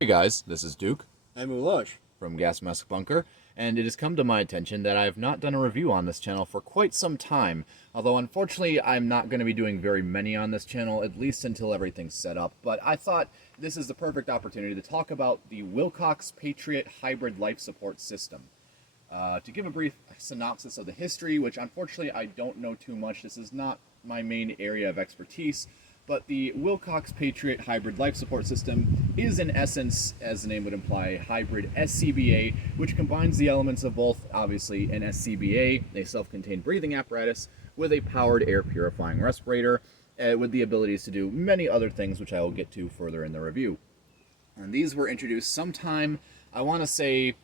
Hey guys, this is Duke I'm Moulage. from Gas Mask Bunker, and it has come to my attention that I have not done a review on this channel for quite some time. Although unfortunately I'm not going to be doing very many on this channel, at least until everything's set up. But I thought this is the perfect opportunity to talk about the Wilcox Patriot Hybrid Life Support System. To give a brief synopsis of the history, which unfortunately I don't know too much, this is not my main area of expertise, but the Wilcox Patriot Hybrid Life Support System is in essence, as the name would imply, a hybrid SCBA, which combines the elements of both, obviously, an SCBA, a self-contained breathing apparatus, with a powered air purifying respirator, with the abilities to do many other things, which I will get to further in the review. And these were introduced sometime, I want to say,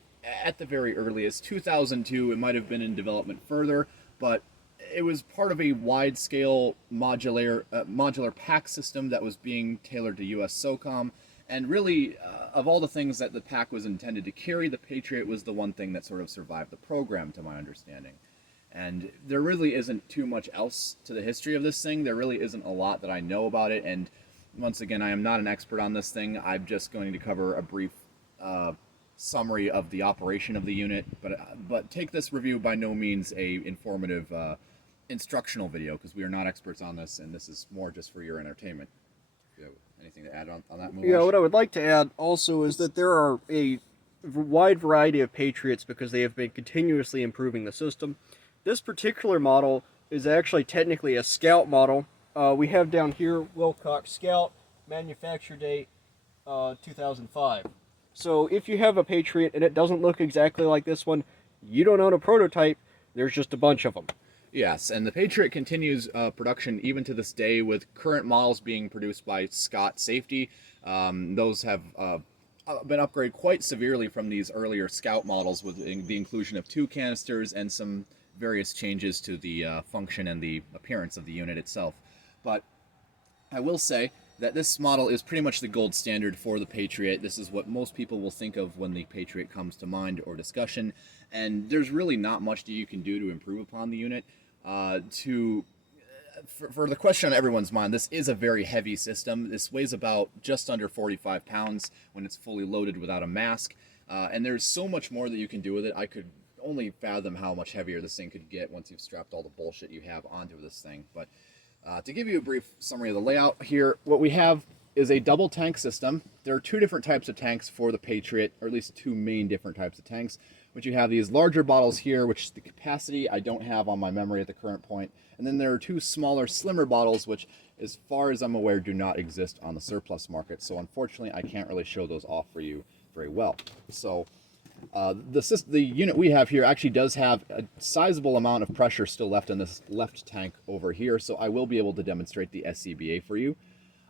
at the very earliest, 2002. It might have been in development further, but it was part of a wide-scale modular pack system that was being tailored to U.S. SOCOM. And really, of all the things that the pack was intended to carry, the Patriot was the one thing that sort of survived the program, to my understanding. And there really isn't too much else to the history of this thing. There really isn't a lot that I know about it. And once again, I am not an expert on this thing. I'm just going to cover a brief summary of the operation of the unit. But take this review by no means a informative instructional video, because we are not experts on this, and this is more just for your entertainment. Do you have anything to add on that, Moulage? Yeah, what I would like to add also is that there are a wide variety of Patriots because they have been continuously improving the system. This particular model is actually technically a Scout model. We have down here Wilcox Scout, manufacture date 2005. So if you have a Patriot and it doesn't look exactly like this one, you don't own a prototype, there's just a bunch of them. Yes, and the Patriot continues production even to this day, with current models being produced by Scott Safety. Those have been upgraded quite severely from these earlier Scout models, with the inclusion of 2 canisters and some various changes to the function and the appearance of the unit itself. But I will say that this model is pretty much the gold standard for the Patriot. This is what most people will think of when the Patriot comes to mind or discussion, and there's really not much that you can do to improve upon the unit. For the question on everyone's mind, this is a very heavy system. This weighs about just under 45 pounds when it's fully loaded without a mask, and there's so much more that you can do with it. I could only fathom how much heavier this thing could get once you've strapped all the bullshit you have onto this thing. But to give you a brief summary of the layout here, what we have is a double tank system. There are 2 different types of tanks for the Patriot, or at least 2 main different types of tanks. Which you have these larger bottles here, which the capacity I don't have on my memory at the current point. And then there are 2 smaller, slimmer bottles, which, as far as I'm aware, do not exist on the surplus market. So unfortunately, I can't really show those off for you very well. So the unit we have here actually does have a sizable amount of pressure still left in this left tank over here. So I will be able to demonstrate the SCBA for you.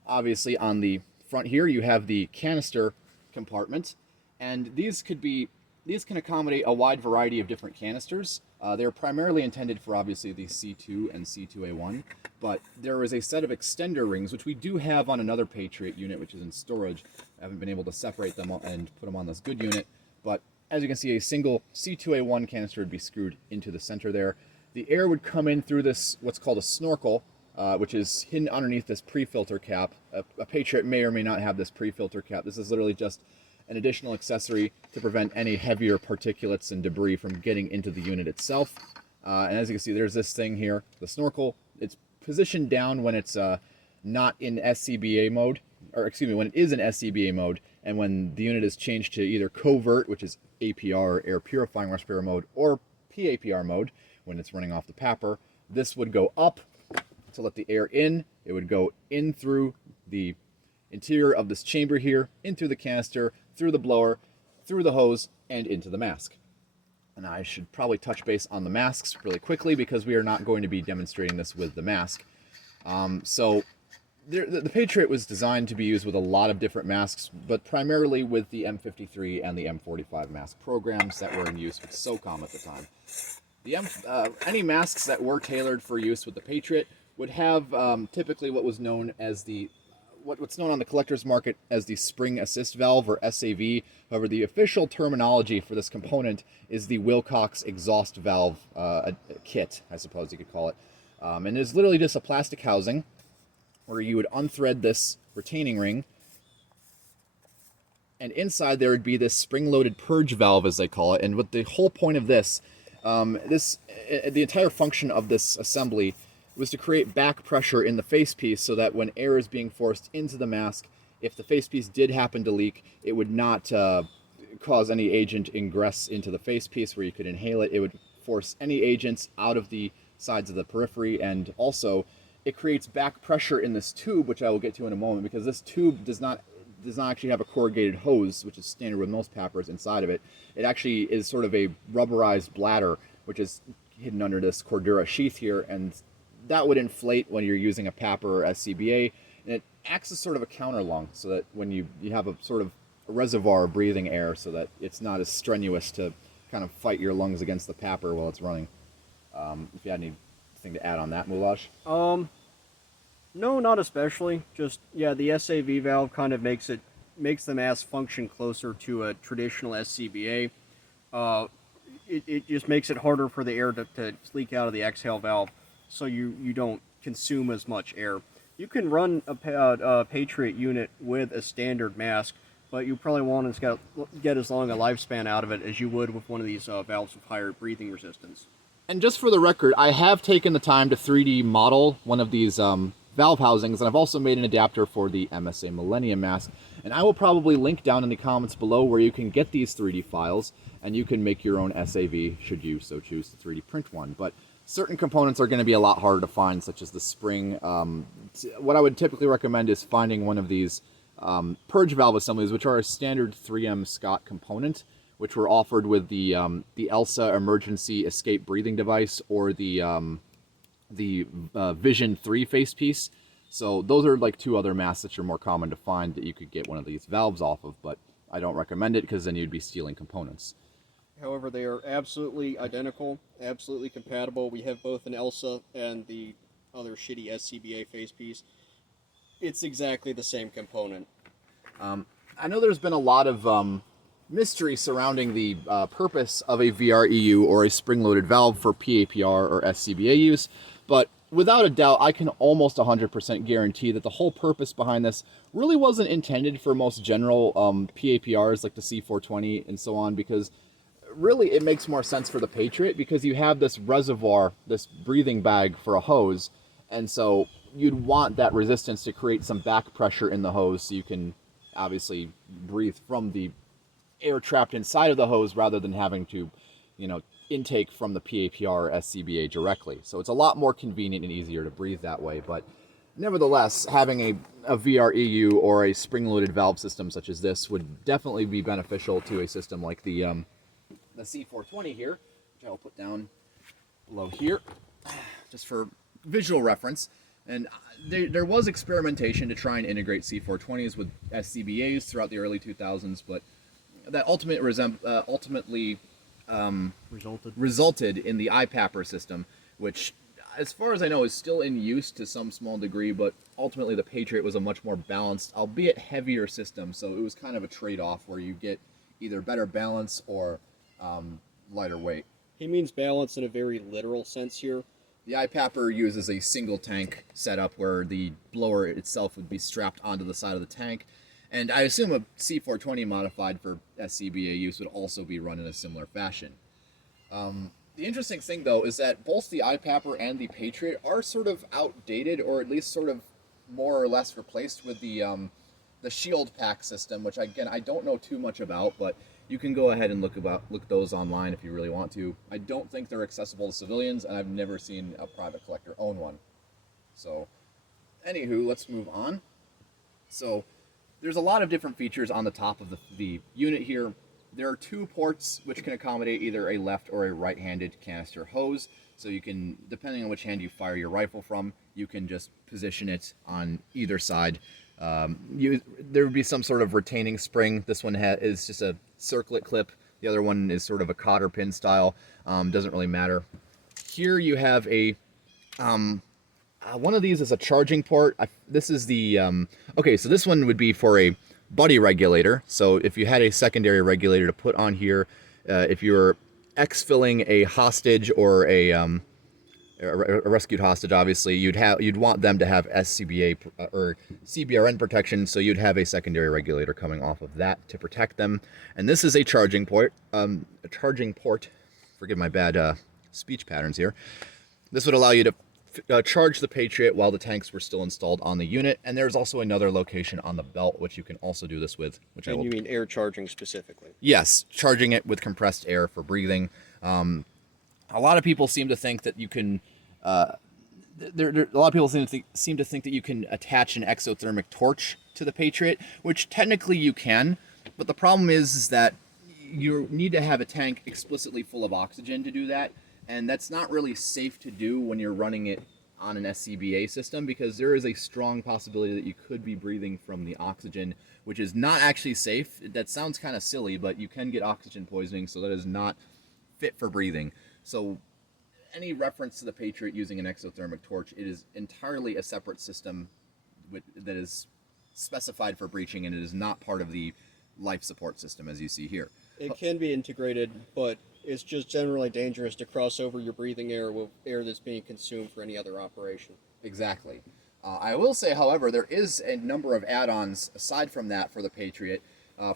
Obviously, on the front here, you have the canister compartment. And these can accommodate a wide variety of different canisters. They're primarily intended for, obviously, the C2 and C2A1, but there is a set of extender rings, which we do have on another Patriot unit, which is in storage. I haven't been able to separate them and put them on this good unit, but as you can see, a single C2A1 canister would be screwed into the center there. The air would come in through this, what's called a snorkel, which is hidden underneath this pre-filter cap. A Patriot may or may not have this pre-filter cap. This is literally just an additional accessory to prevent any heavier particulates and debris from getting into the unit itself. And as you can see, there's this thing here, the snorkel. It's positioned down when it's not in SCBA mode, or excuse me, when it is in SCBA mode, and when the unit is changed to either covert, which is APR, air purifying respirator mode, or PAPR mode, when it's running off the PAPR, this would go up to let the air in. It would go in through the interior of this chamber here, in through the canister, through the blower, through the hose, and into the mask. And I should probably touch base on the masks really quickly, because we are not going to be demonstrating this with the mask. The Patriot was designed to be used with a lot of different masks, but primarily with the M53 and the M45 mask programs that were in use with SOCOM at the time. Any masks that were tailored for use with the Patriot would have typically what was known as what's known on the collector's market as the spring assist valve, or SAV. However, the official terminology for this component is the Wilcox exhaust valve kit, I suppose you could call it. And it's literally just a plastic housing where you would unthread this retaining ring and inside there would be this spring-loaded purge valve, as they call it. And what the whole point of this, the entire function of this assembly was to create back pressure in the facepiece so that when air is being forced into the mask, if the facepiece did happen to leak, it would not cause any agent ingress into the facepiece where you could inhale it. It would force any agents out of the sides of the periphery, and also it creates back pressure in this tube, which I will get to in a moment, because this tube does not actually have a corrugated hose, which is standard with most PAPRs inside of it. It actually is sort of a rubberized bladder, which is hidden under this Cordura sheath here, and that would inflate when you're using a PAPR or SCBA, and it acts as sort of a counter lung, so that when you have a sort of a reservoir of breathing air, so that it's not as strenuous to kind of fight your lungs against the PAPR while it's running. If you had anything to add on that, Moulage? No, not especially. Just, yeah, the SAV valve kind of makes the mask function closer to a traditional SCBA. It just makes it harder for the air to leak out of the exhale valve, so you don't consume as much air. You can run a Patriot unit with a standard mask, but you probably want to get as long a lifespan out of it as you would with one of these valves with higher breathing resistance. And just for the record, I have taken the time to 3D model one of these valve housings, and I've also made an adapter for the MSA Millennium mask, and I will probably link down in the comments below where you can get these 3D files, and you can make your own SAV should you so choose to 3D print one. But certain components are going to be a lot harder to find, such as the spring. What I would typically recommend is finding one of these purge valve assemblies, which are a standard 3M Scott component, which were offered with the ELSA emergency escape breathing device, or the Vision 3 facepiece. So those are like two other masks that are more common to find that you could get one of these valves off of, but I don't recommend it because then you'd be stealing components. However, they are absolutely identical, absolutely compatible. We have both an ELSA and the other shitty SCBA facepiece. It's exactly the same component. I know there's been a lot of mystery surrounding the purpose of a VREU or a spring-loaded valve for PAPR or SCBA use, but without a doubt, I can almost 100% guarantee that the whole purpose behind this really wasn't intended for most general PAPRs like the C420 and so on, because really it makes more sense for the Patriot, because you have this reservoir, this breathing bag for a hose, and so you'd want that resistance to create some back pressure in the hose so you can obviously breathe from the air trapped inside of the hose rather than having to, intake from the PAPR or SCBA directly. So it's a lot more convenient and easier to breathe that way. But nevertheless, having a VREU or a spring-loaded valve system such as this would definitely be beneficial to a system like the C420 here, which I will put down below here, just for visual reference. And there was experimentation to try and integrate C420s with SCBAs throughout the early 2000s, but that ultimately resulted in the iPAPR system, which, as far as I know, is still in use to some small degree, but ultimately the Patriot was a much more balanced, albeit heavier system, so it was kind of a trade-off where you get either better balance or lighter weight. He means balance in a very literal sense here. The iPAPR uses a single tank setup where the blower itself would be strapped onto the side of the tank, and I assume a C420 modified for SCBA use would also be run in a similar fashion. The interesting thing, though, is that both the iPAPR and the Patriot are sort of outdated, or at least sort of more or less replaced with the Shield Pack system, which, again, I don't know too much about, but you can go ahead and look those online if you really want to. I don't think they're accessible to civilians, and I've never seen a private collector own one. So, anywho, let's move on. So, there's a lot of different features on the top of the unit here. There are two ports which can accommodate either a left or a right-handed canister hose. So you can, depending on which hand you fire your rifle from, you can just position it on either side. There would be some sort of retaining spring. This one is just a circlet clip. The other one is sort of a cotter pin style. Doesn't really matter. Here you have a one of these is a charging port. This is the okay, so this one would be for a buddy regulator. So if you had a secondary regulator to put on here, if you're exfilling a hostage or a a rescued hostage, obviously, you'd want them to have SCBA or CBRN protection, so you'd have a secondary regulator coming off of that to protect them. And this is a charging port. Forgive my bad speech patterns here. This would allow you to charge the Patriot while the tanks were still installed on the unit. And there's also another location on the belt which you can also do this with. Which you mean air charging specifically? Yes, charging it with compressed air for breathing. A lot of people seem to think that you can. A lot of people seem to think that you can attach an exothermic torch to the Patriot, which technically you can, but the problem is that you need to have a tank explicitly full of oxygen to do that, and that's not really safe to do when you're running it on an SCBA system, because there is a strong possibility that you could be breathing from the oxygen, which is not actually safe. That sounds kind of silly, but you can get oxygen poisoning, so that is not fit for breathing. So any reference to the Patriot using an exothermic torch, it is entirely a separate system that is specified for breaching, and it is not part of the life support system as you see here. It can be integrated, but it's just generally dangerous to cross over your breathing air with air that's being consumed for any other operation. Exactly. I will say, however, there is a number of add-ons aside from that for the Patriot.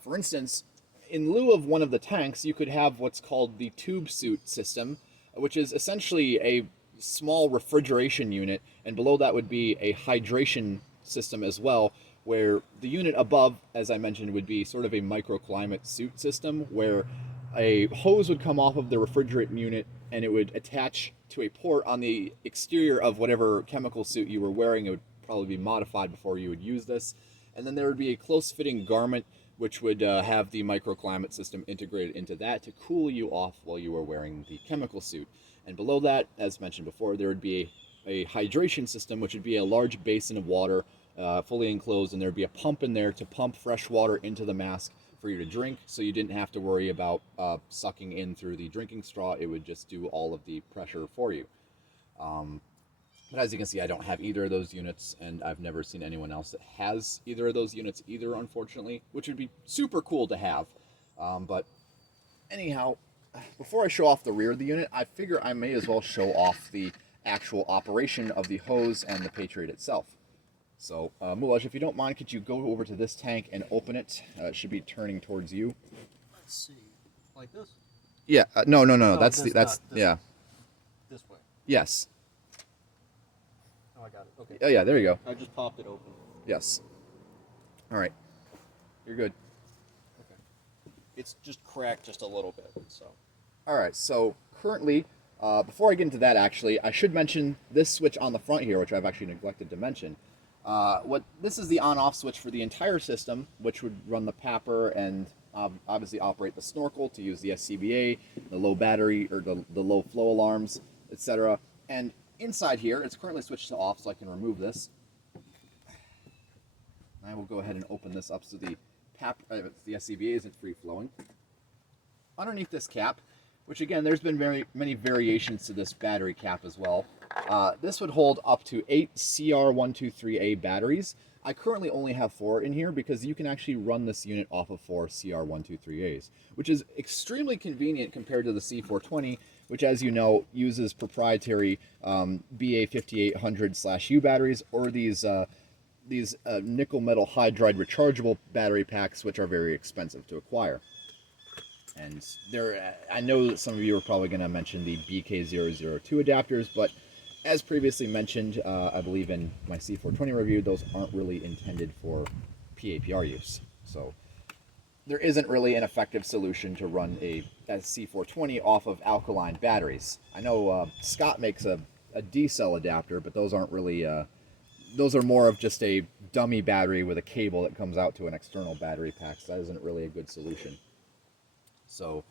For instance, in lieu of one of the tanks, you could have what's called the tube suit system, which is essentially a small refrigeration unit, and below that would be a hydration system as well, where the unit above, as I mentioned, would be sort of a microclimate suit system, where a hose would come off of the refrigerant unit and it would attach to a port on the exterior of whatever chemical suit you were wearing. It would probably be modified before you would use this. And then there would be a close-fitting garment which would have the microclimate system integrated into that to cool you off while you were wearing the chemical suit. And below that, as mentioned before, there would be a hydration system, which would be a large basin of water, fully enclosed, and there would be a pump in there to pump fresh water into the mask for you to drink, so you didn't have to worry about sucking in through the drinking straw. It would just do all of the pressure for you. But as you can see, I don't have either of those units, and I've never seen anyone else that has either of those units either, unfortunately, which would be super cool to have. But anyhow, before I show off the rear of the unit, I figure I may as well show off the actual operation of the hose and the Patriot itself. So, Moulage, if you don't mind, could you go over to this tank and open it? It should be turning towards you. Let's see. Like this? Yeah, no. That's this yeah. This way. Yes. Oh, I got it. Okay. Oh, yeah, there you go. I just popped it open. Yes. All right. You're good. Okay. It's just cracked just a little bit, so. All right, so currently, before I get into that, actually, I should mention this switch on the front here, which I've actually neglected to mention. This is the on-off switch for the entire system, which would run the PAPR and obviously operate the snorkel to use the SCBA, the low battery or the low flow alarms, etc. And inside here, it's currently switched to off, so I can remove this. I will go ahead and open this up so the SCBA isn't free flowing. Underneath this cap, which again, there's been many variations to this battery cap as well. This would hold up to 8 CR123A batteries. I currently only have 4 in here because you can actually run this unit off of 4 CR123As, which is extremely convenient compared to the C420, which, as you know, uses proprietary BA5800/U batteries, or these nickel metal hydride rechargeable battery packs, which are very expensive to acquire. And I know that some of you are probably going to mention the BK002 adapters, but as previously mentioned, I believe in my C420 review, those aren't really intended for PAPR use. So there isn't really an effective solution to run a C420 off of alkaline batteries. I know Scott makes a D-cell adapter, but those aren't really, those are more of just a dummy battery with a cable that comes out to an external battery pack, so that isn't really a good solution. So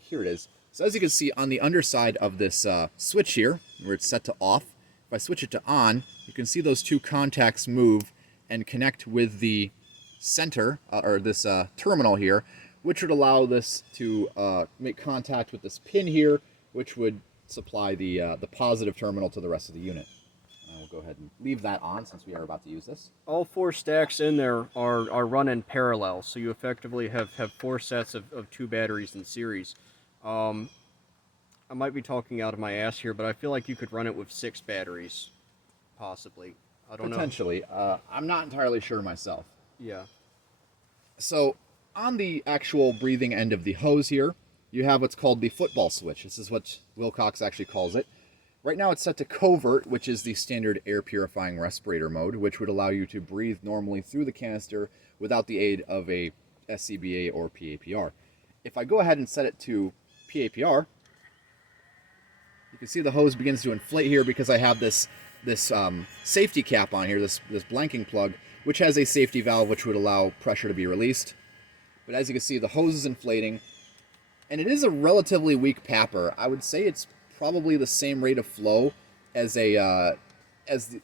here it is. So as you can see on the underside of this switch here, where it's set to off, if I switch it to on, you can see those two contacts move and connect with the center, or this terminal here, which would allow this to make contact with this pin here, which would supply the positive terminal to the rest of the unit. We'll go ahead and leave that on since we are about to use this. All 4 stacks in there are run in parallel, so you effectively have 4 sets of 2 batteries in series. I might be talking out of my ass here, but I feel like you could run it with 6 batteries, possibly. I don't know. Potentially. I'm not entirely sure myself. Yeah. So on the actual breathing end of the hose here, you have what's called the football switch. This is what Wilcox actually calls it. Right now it's set to covert, which is the standard air purifying respirator mode, which would allow you to breathe normally through the canister without the aid of a SCBA or PAPR. If I go ahead and set it to PAPR, you can see the hose begins to inflate here because I have this safety cap on here, this blanking plug, which has a safety valve which would allow pressure to be released. But as you can see, the hose is inflating, and it is a relatively weak papper. I would say it's probably the same rate of flow as the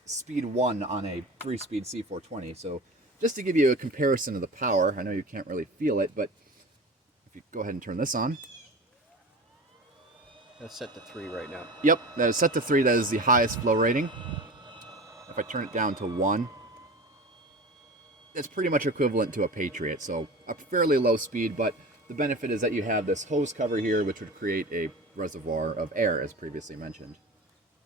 speed 1 on a 3-speed C420. So just to give you a comparison of the power, I know you can't really feel it, but if you go ahead and turn this on. That's set to 3 right now. Yep, that is set to 3. That is the highest flow rating. If I turn it down to 1, it's pretty much equivalent to a Patriot. So a fairly low speed, but the benefit is that you have this hose cover here, which would create a reservoir of air, as previously mentioned.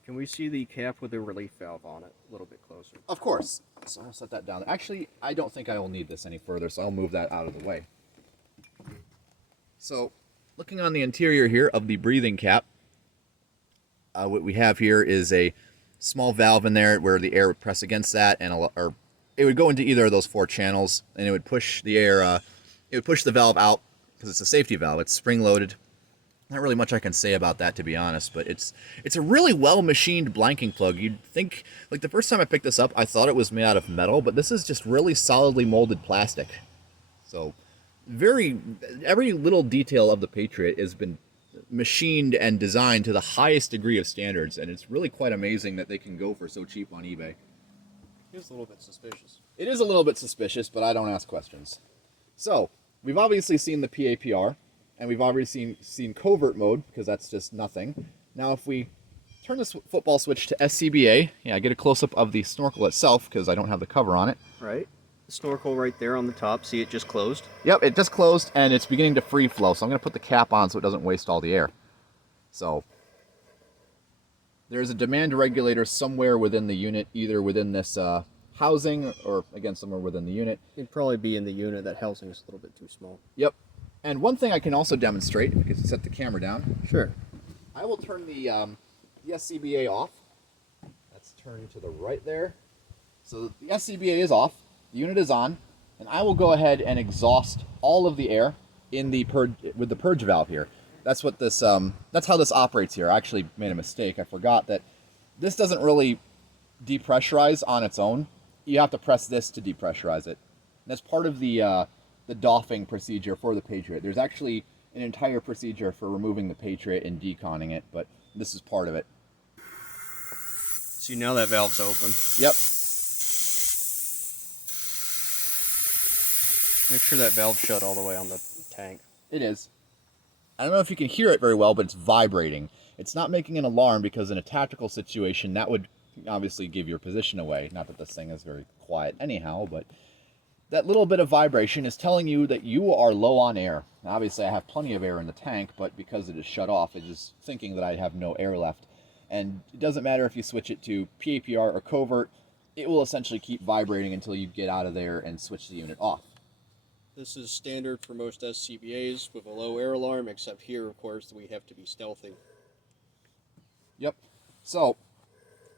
Can we see the cap with the relief valve on it a little bit closer? Of course. So I'll set that down. Actually, I don't think I will need this any further, so I'll move that out of the way. So, looking on the interior here of the breathing cap, what we have here is a small valve in there where the air would press against that, and or it would go into either of those 4 channels, and it would push the air. It would push the valve out because it's a safety valve. It's spring-loaded. Not really much I can say about that, to be honest, but it's a really well-machined blanking plug. You'd think, like the first time I picked this up, I thought it was made out of metal, but this is just really solidly molded plastic. So, every little detail of the Patriot has been machined and designed to the highest degree of standards, and it's really quite amazing that they can go for so cheap on eBay. It's a little bit suspicious. It is a little bit suspicious, but I don't ask questions. So, we've obviously seen the PAPR, and we've already seen covert mode, because that's just nothing. Now if we turn this football switch to SCBA, I get a close-up of the snorkel itself, because I don't have the cover on it. Right. The snorkel right there on the top, see it just closed? Yep, it just closed, and it's beginning to free flow, so I'm going to put the cap on so it doesn't waste all the air. So, there's a demand regulator somewhere within the unit, either within this housing, or again, somewhere within the unit. It'd probably be in the unit. That housing is a little bit too small. Yep. And one thing I can also demonstrate, if you can set the camera down. Sure. I will turn the SCBA off. That's turned to the right there. So the SCBA is off, the unit is on, and I will go ahead and exhaust all of the air in the with the purge valve here. That's what this. That's how this operates here. I actually made a mistake. I forgot that this doesn't really depressurize on its own. You have to press this to depressurize it. And that's part of the Doffing procedure for the Patriot. There's actually an entire procedure for removing the Patriot and deconning it, but this is part of it. See, now that valve's open. Yep. Make sure that valve's shut all the way on the tank. It is. I don't know if you can hear it very well, but it's vibrating. It's not making an alarm because in a tactical situation, that would obviously give your position away. Not that this thing is very quiet anyhow, but that little bit of vibration is telling you that you are low on air. Now, obviously, I have plenty of air in the tank, but because it is shut off, it is thinking that I have no air left. And it doesn't matter if you switch it to PAPR or covert, it will essentially keep vibrating until you get out of there and switch the unit off. This is standard for most SCBAs with a low air alarm, except here, of course, we have to be stealthy. Yep. So,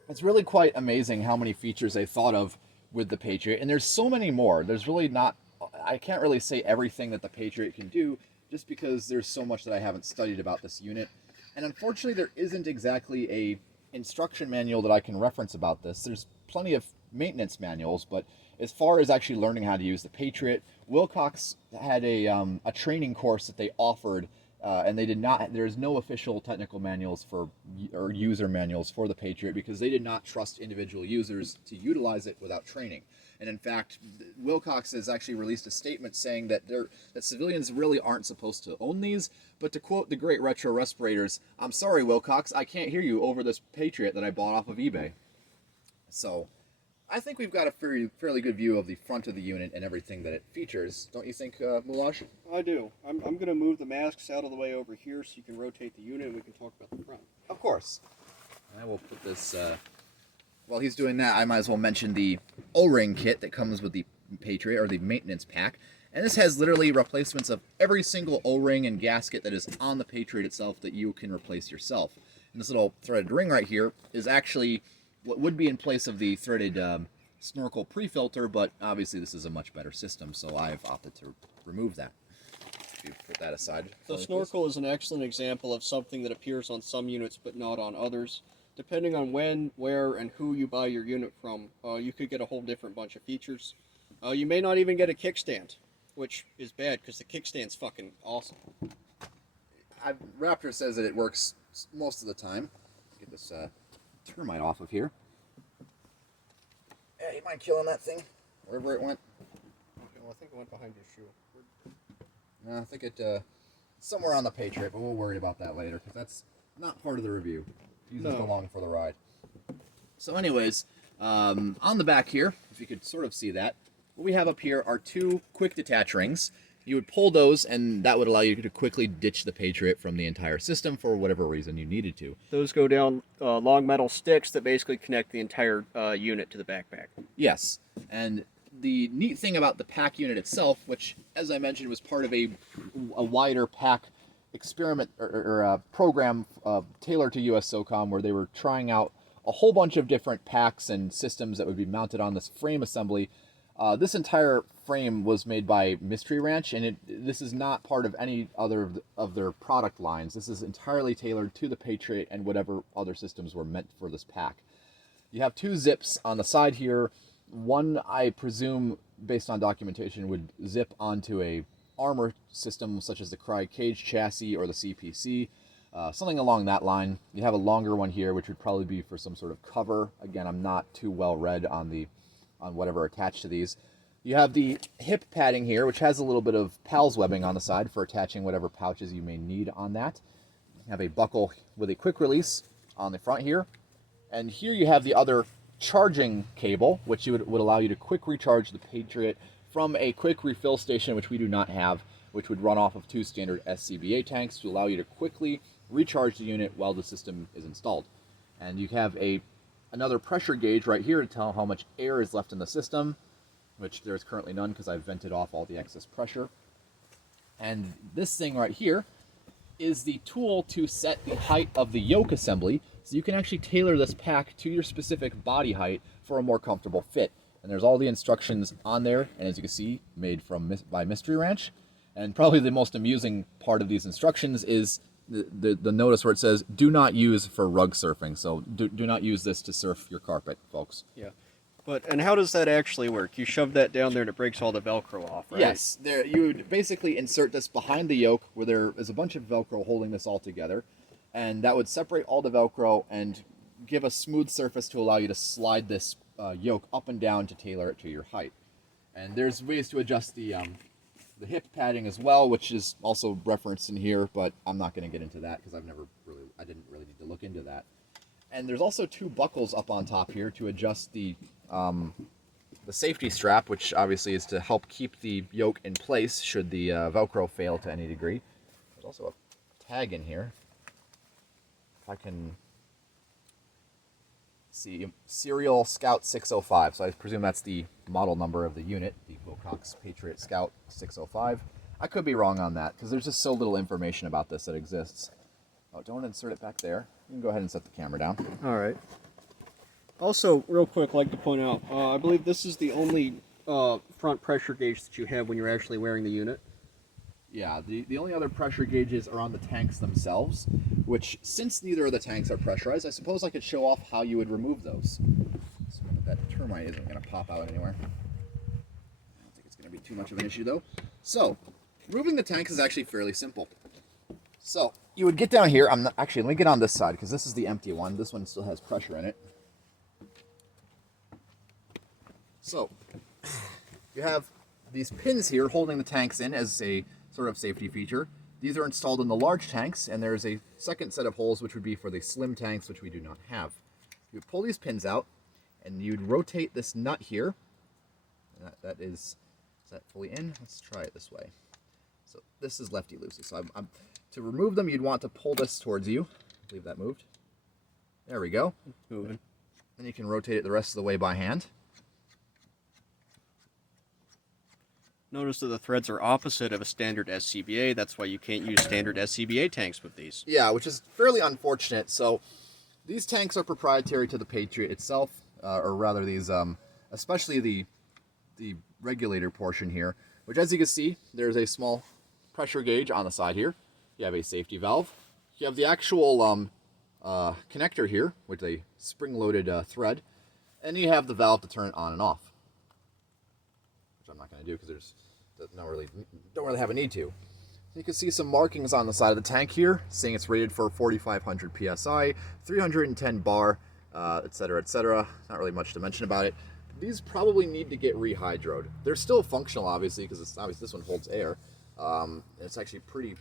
it's really quite amazing how many features they thought of with the Patriot, and there's so many more. There's really not, I can't really say everything that the Patriot can do, just because there's so much that I haven't studied about this unit. And unfortunately, there isn't exactly a instruction manual that I can reference about this. There's plenty of maintenance manuals, but as far as actually learning how to use the Patriot, Wilcox had a training course that they offered, and they did not. There's no official technical manuals or user manuals for the Patriot because they did not trust individual users to utilize it without training. And in fact, Wilcox has actually released a statement saying that civilians really aren't supposed to own these. But to quote the great retro respirators, "I'm sorry, Wilcox, I can't hear you over this Patriot that I bought off of eBay." So, I think we've got a fairly good view of the front of the unit and everything that it features. Don't you think, Moulage? I do. I'm going to move the masks out of the way over here so you can rotate the unit and we can talk about the front. Of course. I will put this, while he's doing that, I might as well mention the O-ring kit that comes with the Patriot, or the maintenance pack. And this has literally replacements of every single O-ring and gasket that is on the Patriot itself that you can replace yourself. And this little threaded ring right here is actually what would be in place of the threaded snorkel pre-filter, but obviously this is a much better system, so I've opted to remove that. You put that aside. The snorkel is an excellent example of something that appears on some units but not on others. Depending on when, where, and who you buy your unit from, you could get a whole different bunch of features. You may not even get a kickstand, which is bad because the kickstand's fucking awesome. Raptor says that it works most of the time. Get this termite off of here. Yeah, you mind killing that thing? Wherever it went? Okay, well, I think it went behind your shoe. No, I think it somewhere on the Patriot, but we'll worry about that later because that's not part of the review. These just along for the ride. So anyways, on the back here, if you could sort of see that, what we have up here are two quick detach rings. You would pull those, and that would allow you to quickly ditch the Patriot from the entire system for whatever reason you needed to. Those go down long metal sticks that basically connect the entire unit to the backpack. Yes, and the neat thing about the pack unit itself, which, as I mentioned, was part of a wider pack experiment or program tailored to US SOCOM, where they were trying out a whole bunch of different packs and systems that would be mounted on this frame assembly. This entire frame was made by Mystery Ranch, and this is not part of any other of their product lines. This is entirely tailored to the Patriot and whatever other systems were meant for this pack. You have two zips on the side here. One, I presume, based on documentation, would zip onto a armor system such as the Cry Cage chassis or the CPC, something along that line. You have a longer one here, which would probably be for some sort of cover. Again, I'm not too well read on whatever attached to these. You have the hip padding here, which has a little bit of PALS webbing on the side for attaching whatever pouches you may need on that. You have a buckle with a quick release on the front here. And here you have the other charging cable, which would allow you to quick recharge the Patriot from a quick refill station, which we do not have, which would run off of two standard SCBA tanks to allow you to quickly recharge the unit while the system is installed. And you have another pressure gauge right here to tell how much air is left in the system, which there's currently none because I've vented off all the excess pressure. And this thing right here is the tool to set the height of the yoke assembly, so you can actually tailor this pack to your specific body height for a more comfortable fit. And there's all the instructions on there, and as you can see, made by Mystery Ranch. And probably the most amusing part of these instructions is the notice where it says, do not use for rug surfing. So do not use this to surf your carpet, folks. Yeah. And how does that actually work? You shove that down there and it breaks all the Velcro off, right? Yes. You would basically insert this behind the yoke where there is a bunch of Velcro holding this all together. And that would separate all the Velcro and give a smooth surface to allow you to slide this yoke up and down to tailor it to your height. And there's ways to adjust the hip padding as well, which is also referenced in here, but I'm not going to get into that because I didn't really need to look into that. And there's also two buckles up on top here to adjust the safety strap, which obviously is to help keep the yoke in place should the Velcro fail to any degree. There's also a tag in here. If I can see, Serial Scout 605. So I presume that's the model number of the unit, the Wilcox Patriot Scout 605. I could be wrong on that because there's just so little information about this that exists. Oh, don't insert it back there. You can go ahead and set the camera down. All right. Also, real quick, I'd like to point out, I believe this is the only front pressure gauge that you have when you're actually wearing the unit. Yeah, the only other pressure gauges are on the tanks themselves, which, since neither of the tanks are pressurized, I suppose I could show off how you would remove those. Assuming that termite isn't going to pop out anywhere. I don't think it's going to be too much of an issue, though. So, removing the tanks is actually fairly simple. So, you would get down here. Actually, let me get on this side, because this is the empty one. This one still has pressure in it. So, you have these pins here holding the tanks in as a sort of safety feature. These are installed in the large tanks, and there's a second set of holes which would be for the slim tanks, which we do not have. You pull these pins out, and you'd rotate this nut here. Is that fully in? Let's try it this way. So this is lefty-loosey. So to remove them, you'd want to pull this towards you. I believe that moved. There we go. Moving. Then you can rotate it the rest of the way by hand. Notice that the threads are opposite of a standard SCBA. That's why you can't use standard SCBA tanks with these. Yeah, which is fairly unfortunate. So these tanks are proprietary to the Patriot itself, or rather these, especially the regulator portion here, which, as you can see, there's a small pressure gauge on the side here. You have a safety valve. You have the actual connector here with a spring-loaded thread, and you have the valve to turn it on and off, which I'm not going to do because don't really have a need to. You can see some markings on the side of the tank here, saying it's rated for 4,500 psi, 310 bar, etc., etc. Not really much to mention about it. These probably need to get rehydroed. They're still functional, obviously, because obviously this one holds air. It's actually pretty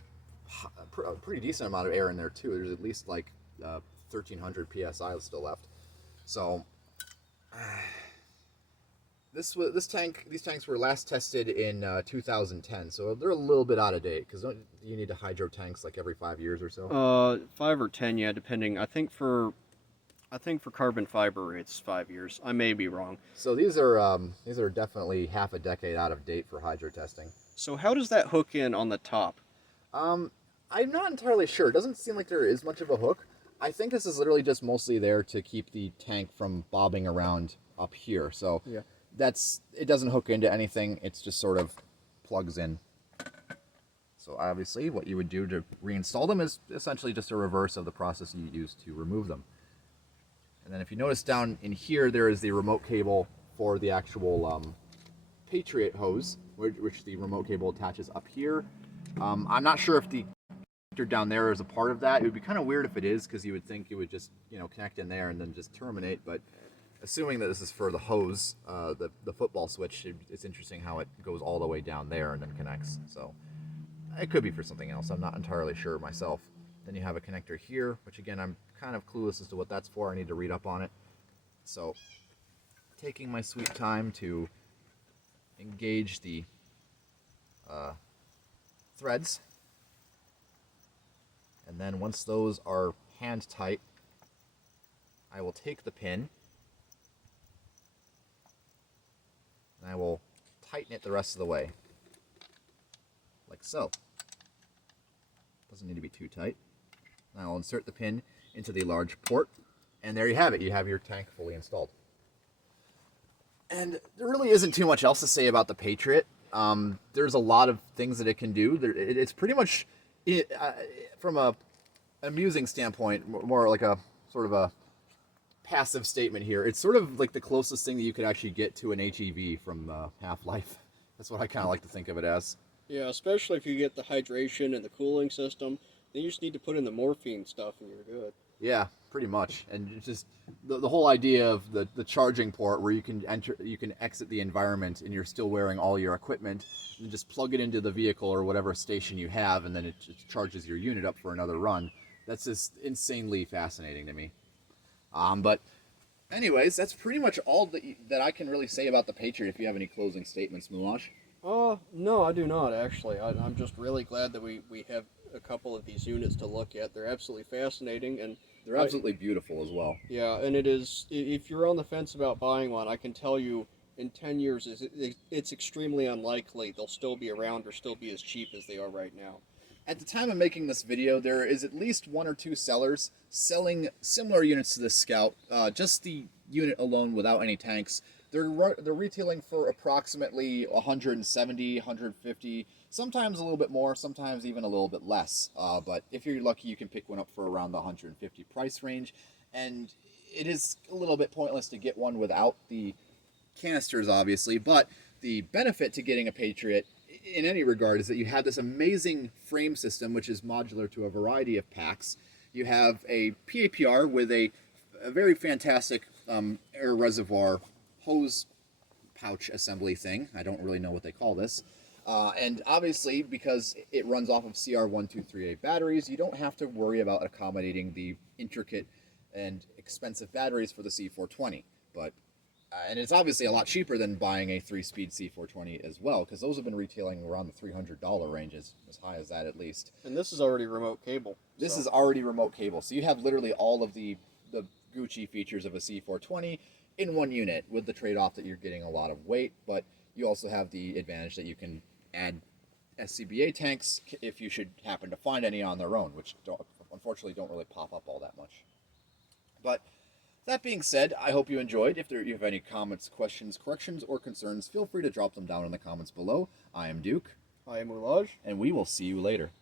decent amount of air in there too. There's at least like 1,300 psi still left. So these tanks were last tested in 2010, so they're a little bit out of date, because you need to hydro tanks like every 5 years or so? 5 or 10, yeah, depending. I think for carbon fiber it's 5 years. I may be wrong. So these are definitely half a decade out of date for hydro testing. So how does that hook in on the top? I'm not entirely sure. It doesn't seem like there is much of a hook. I think this is literally just mostly there to keep the tank from bobbing around up here. So yeah. It doesn't hook into anything. It's just sort of plugs in. So obviously what you would do to reinstall them is essentially just a reverse of the process you used to remove them. And then if you notice down in here, there is the remote cable for the actual Patriot hose, which the remote cable attaches up here. I'm not sure if the connector down there is a part of that. It would be kind of weird if it is, because you would think it would just, connect in there and then just terminate. But assuming that this is for the hose, the football switch, it's interesting how it goes all the way down there and then connects. So it could be for something else. I'm not entirely sure myself. Then you have a connector here, which again, I'm kind of clueless as to what that's for. I need to read up on it. So taking my sweet time to engage the threads. And then once those are hand tight, I will take the pin and I will tighten it the rest of the way, like so. Doesn't need to be too tight. Now I'll insert the pin into the large port, and there you have it. You have your tank fully installed. And there really isn't too much else to say about the Patriot. There's a lot of things that it can do. It's pretty much, from a amusing standpoint, more like a sort of a passive statement here. It's sort of like the closest thing that you could actually get to an HEV from Half-Life. That's what I kind of like to think of it as. Yeah, especially if you get the hydration and the cooling system. Then you just need to put in the morphine stuff and you're good. Yeah, pretty much. And it's just the whole idea of the charging port where you can exit the environment and you're still wearing all your equipment, and just plug it into the vehicle or whatever station you have, and then it just charges your unit up for another run. That's just insanely fascinating to me. But anyways, that's pretty much all that I can really say about the Patriot. If you have any closing statements, Moulage? No, I do not, actually. I'm just really glad that we have a couple of these units to look at. They're absolutely fascinating, and they're absolutely beautiful as well. Yeah, and it is, if you're on the fence about buying one, I can tell you in 10 years it's extremely unlikely they'll still be around or still be as cheap as they are right now. At the time of making this video, there is at least 1 or 2 sellers selling similar units to this Scout, just the unit alone without any tanks. They're retailing for approximately 170, 150, sometimes a little bit more, sometimes even a little bit less. But if you're lucky, you can pick one up for around the 150 price range. And it is a little bit pointless to get one without the canisters, obviously. But the benefit to getting a Patriot in any regard is that you have this amazing frame system, which is modular to a variety of packs. You have a PAPR with a very fantastic air reservoir hose pouch assembly thing. I don't really know what they call this. And obviously, because it runs off of CR1238 batteries, you don't have to worry about accommodating the intricate and expensive batteries for the C420. But And it's obviously a lot cheaper than buying a 3-speed C420 as well, because those have been retailing around the $300 range, as high as that at least. And this is already remote cable. This is already remote cable, so you have literally all of the Gucci features of a C420 in one unit, with the trade-off that you're getting a lot of weight, but you also have the advantage that you can add SCBA tanks if you should happen to find any on their own, which unfortunately don't really pop up all that much. But that being said, I hope you enjoyed. If you have any comments, questions, corrections, or concerns, feel free to drop them down in the comments below. I am Duke. I am Moulage. And we will see you later.